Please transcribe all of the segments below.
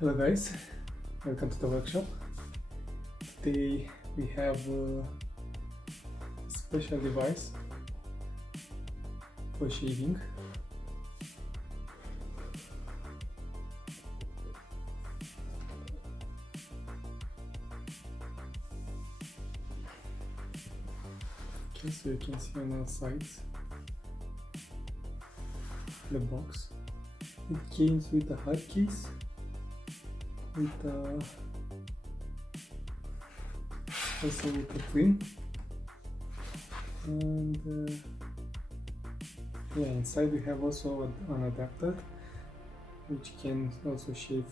Hello guys, welcome to the workshop. Today we have a special device for shaving. Okay, so you can see on all sides the box. It comes with a hard case, with also with a pin, and yeah, inside we have also an adapter which can also shave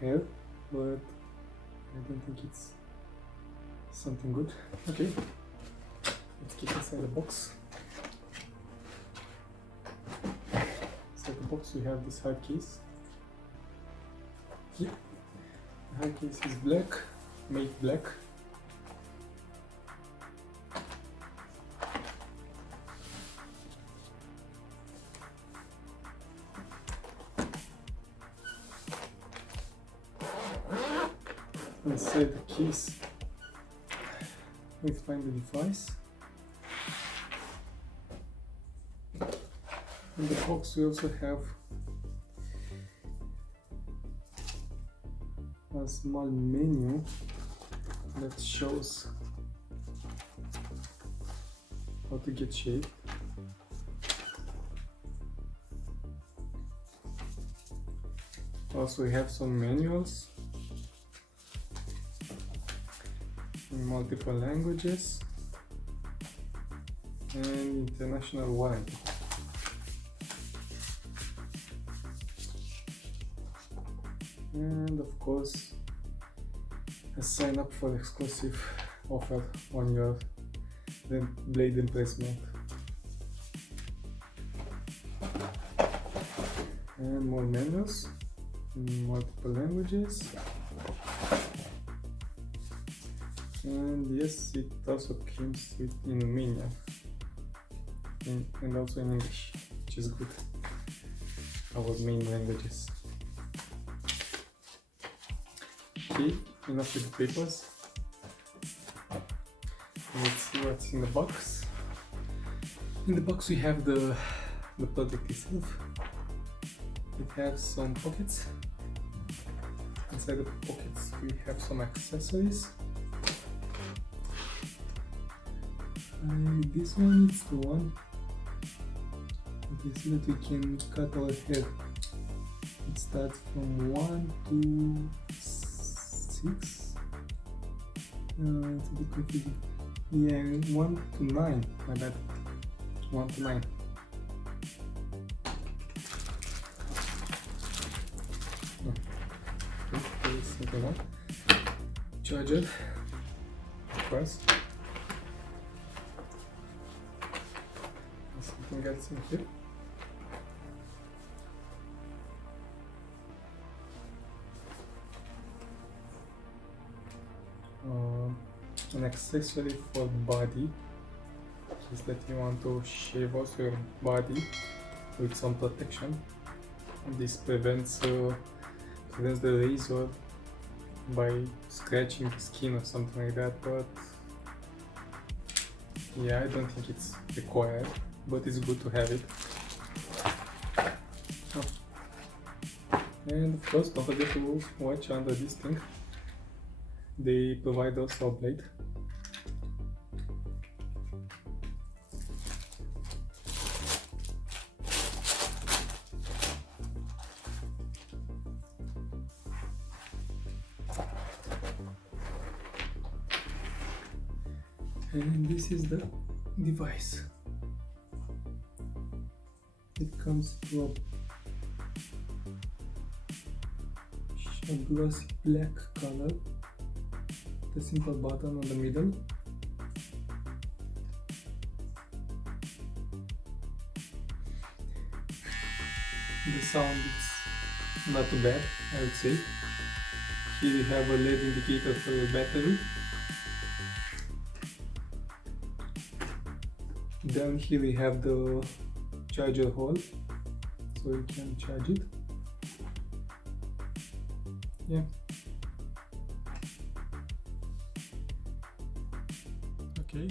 hair, but I don't think it's something good. Okay, let's keep inside the box. Inside the box we have this hard case. Yeah. The hard case is black, made black. Inside the case we find the device. In the box we also have a small menu that shows how to get shaved. Also we have some manuals in multiple languages and international warranty. And of course a sign up for exclusive offer on your blade replacement. And more menus in multiple languages. And yes, it also comes in Romanian and also in English, which is good, our main languages. Okay, enough with the papers. Let's see what's in the box. In the box we have the product itself. It has some pockets. Inside the pockets we have some accessories. This one is the one okay, so that we can cut our hair. It starts from 1 to 6. It's a bit confusing. Yeah, 1 to 9. My bad. 1 to 9. Okay, second one. Charger. Of course. Something else in here. An accessory for body, is that you want to shave also your body with some protection. This prevents the razor by scratching the skin or something like that, but yeah, I don't think it's required, but it's good to have it. Oh. And of course, don't forget to watch under this thing. They provide also a blade. And this is the device. It comes to a glossy black color, the simple button on the middle. The sound is not too bad, I would say. Here you have a LED indicator for your battery. Down here we have the charger hole, so you can charge it. Yeah. Okay,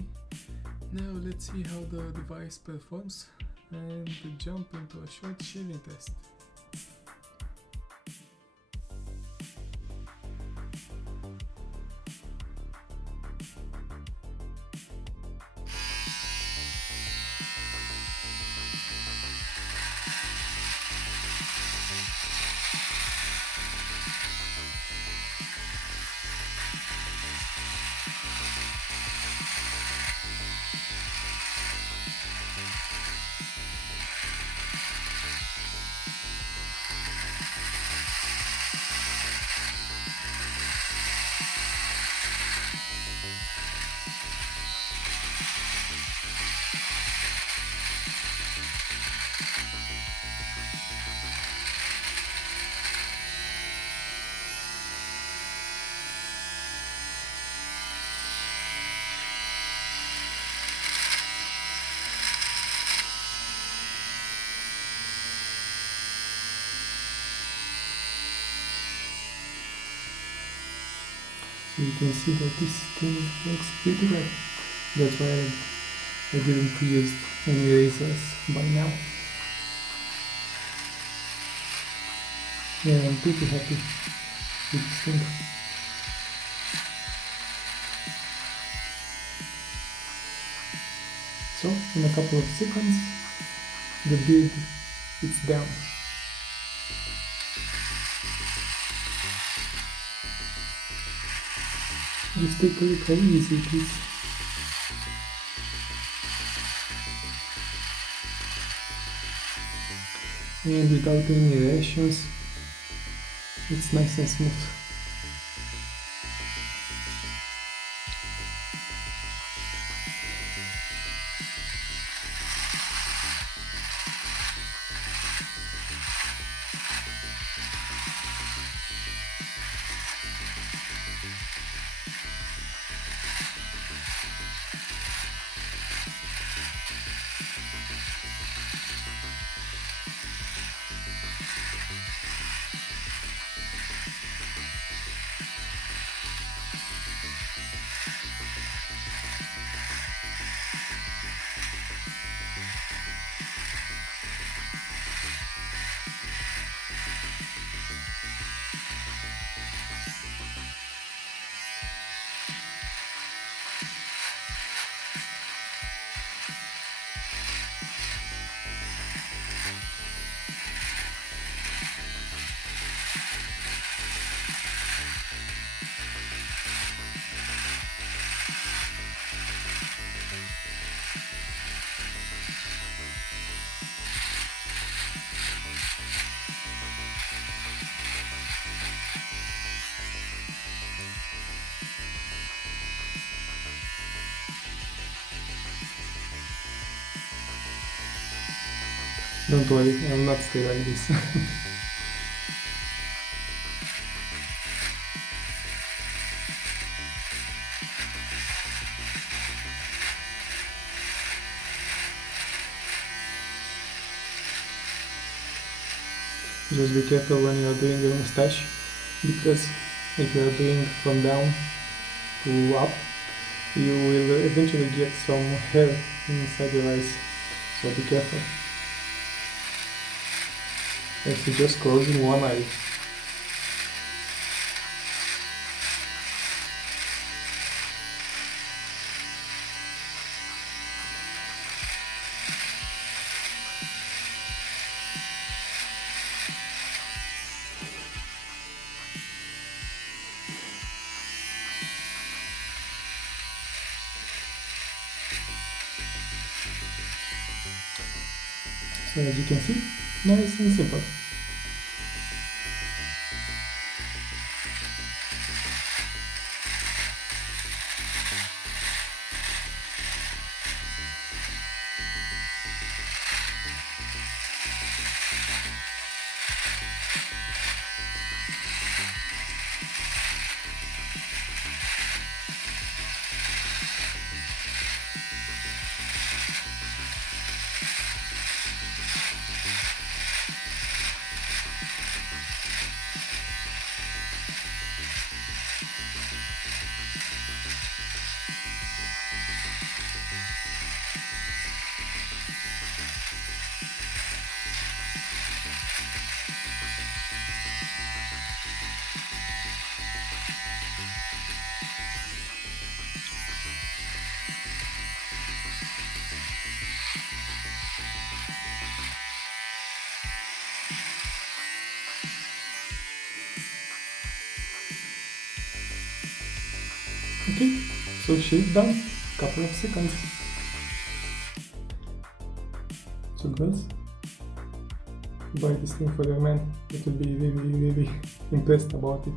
now let's see how the device performs and jump into a short shaving test. So you can see that this thing looks pretty well. That's why I didn't use any razors by now. Yeah, I'm pretty happy with this thing. So, in a couple of seconds, the beard is down. Just take a look how easy it is. And without any reactions, it's nice and smooth. Don't worry, I'll not stay like this. Just be careful when you are doing your mustache, because if you are doing from down to up, you will eventually get some hair inside your eyes, so be careful. If you just closing one eye. So as you can see, nice and simple. Okay, so shave done, couple of seconds. So girls, buy this thing for your man. It will be really impressed about it.